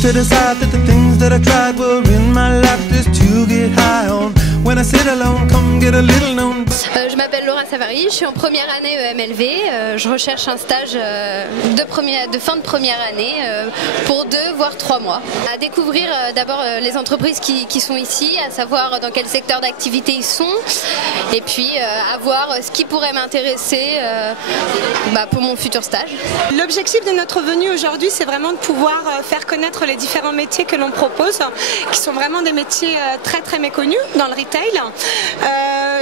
Come to decide that the things that I tried were in my life just to get high on. When I sit alone, come get a little known. Je m'appelle Laura Savary, je suis en première année EMLV. Je recherche un stage de fin de première année pour 2 voire 3 mois. À découvrir d'abord les entreprises qui sont ici, à savoir dans quel secteur d'activité ils sont, et puis à voir ce qui pourrait m'intéresser pour mon futur stage. L'objectif de notre venue aujourd'hui, c'est vraiment de pouvoir faire connaître les différents métiers que l'on propose, qui sont vraiment des métiers très très méconnus dans le retail.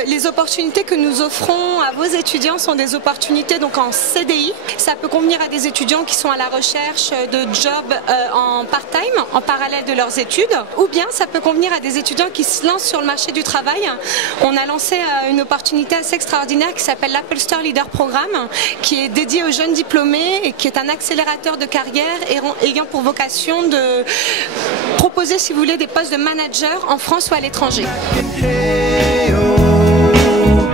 Les opportunités que nous offrons à vos étudiants sont des opportunités donc en CDI. Ça peut convenir à des étudiants qui sont à la recherche de jobs en part-time, en parallèle de leurs études, ou bien ça peut convenir à des étudiants qui se lancent sur le marché du travail. On a lancé une opportunité assez extraordinaire qui s'appelle l'Apple Store Leader Programme, qui est dédié aux jeunes diplômés et qui est un accélérateur de carrière ayant pour vocation de proposer, si vous voulez, des postes de manager en France ou à l'étranger. Hey, oh,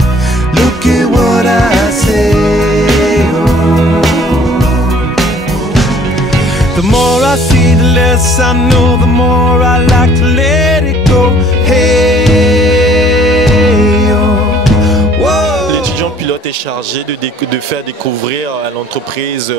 look at what I say, oh. The more I see, the less I know, the more I like to let it go. Hey, oh, whoa. L'étudiant pilote est chargé de faire découvrir à l'entreprise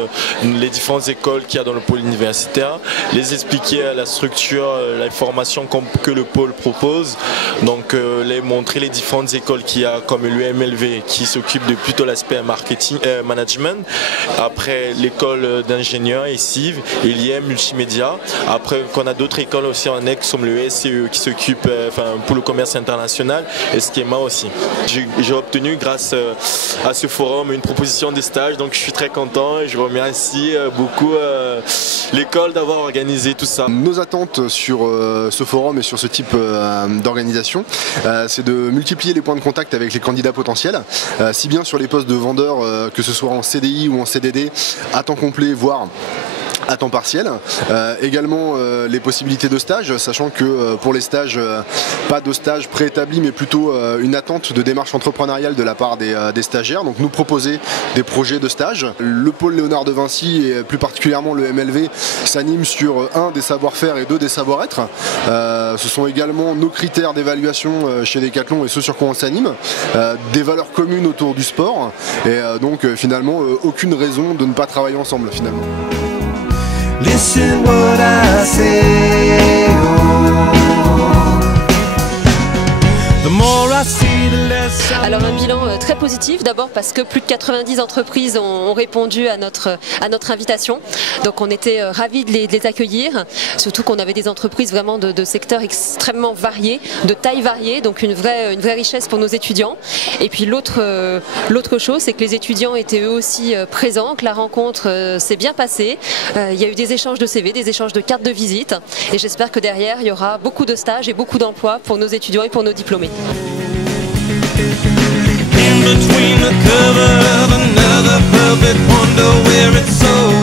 les différentes écoles qu'il y a dans le pôle universitaire, les expliquer la structure, la formation que le pôle propose, donc les montrer les différentes écoles qu'il y a comme l'UMLV qui s'occupe de plutôt l'aspect marketing, management, après l'école d'ingénieur et CIV, il y a multimédia, après qu'on a d'autres écoles aussi en ex comme le SCE qui s'occupe pour le commerce international et Schema aussi. J'ai obtenu grâce à ce forum une proposition de stage, donc je suis très content et je remercie beaucoup l'école d'avoir organisé tout ça. Nos attentes sur ce forum et sur ce type d'organisation, c'est de multiplier les points de contact avec les candidats potentiels, si bien sur les postes de vendeurs, que ce soit en CDI ou en CDD, à temps complet, voire à temps partiel. Également les possibilités de stage, sachant que pour les stages, pas de stage préétabli, mais plutôt une attente de démarche entrepreneuriale de la part des stagiaires. Donc nous proposer des projets de stage. Le pôle Léonard de Vinci et plus particulièrement le MLV s'anime sur 1 des savoir-faire et 2 des savoir-être. Ce sont également nos critères d'évaluation chez Decathlon et ce sur quoi on s'anime. Des valeurs communes autour du sport et donc finalement aucune raison de ne pas travailler ensemble finalement. Listen what I say, oh. The more I see, the less I know. Alors un bilan très positif, d'abord parce que plus de 90 entreprises ont répondu à notre invitation, donc on était ravis de les accueillir, surtout qu'on avait des entreprises vraiment de secteurs extrêmement variés, de tailles variées, donc une vraie richesse pour nos étudiants. Et puis l'autre chose, c'est que les étudiants étaient eux aussi présents, que la rencontre s'est bien passée, il y a eu des échanges de CV, des échanges de cartes de visite, et j'espère que derrière il y aura beaucoup de stages et beaucoup d'emplois pour nos étudiants et pour nos diplômés. In between the cover of another puppet, wonder where it's so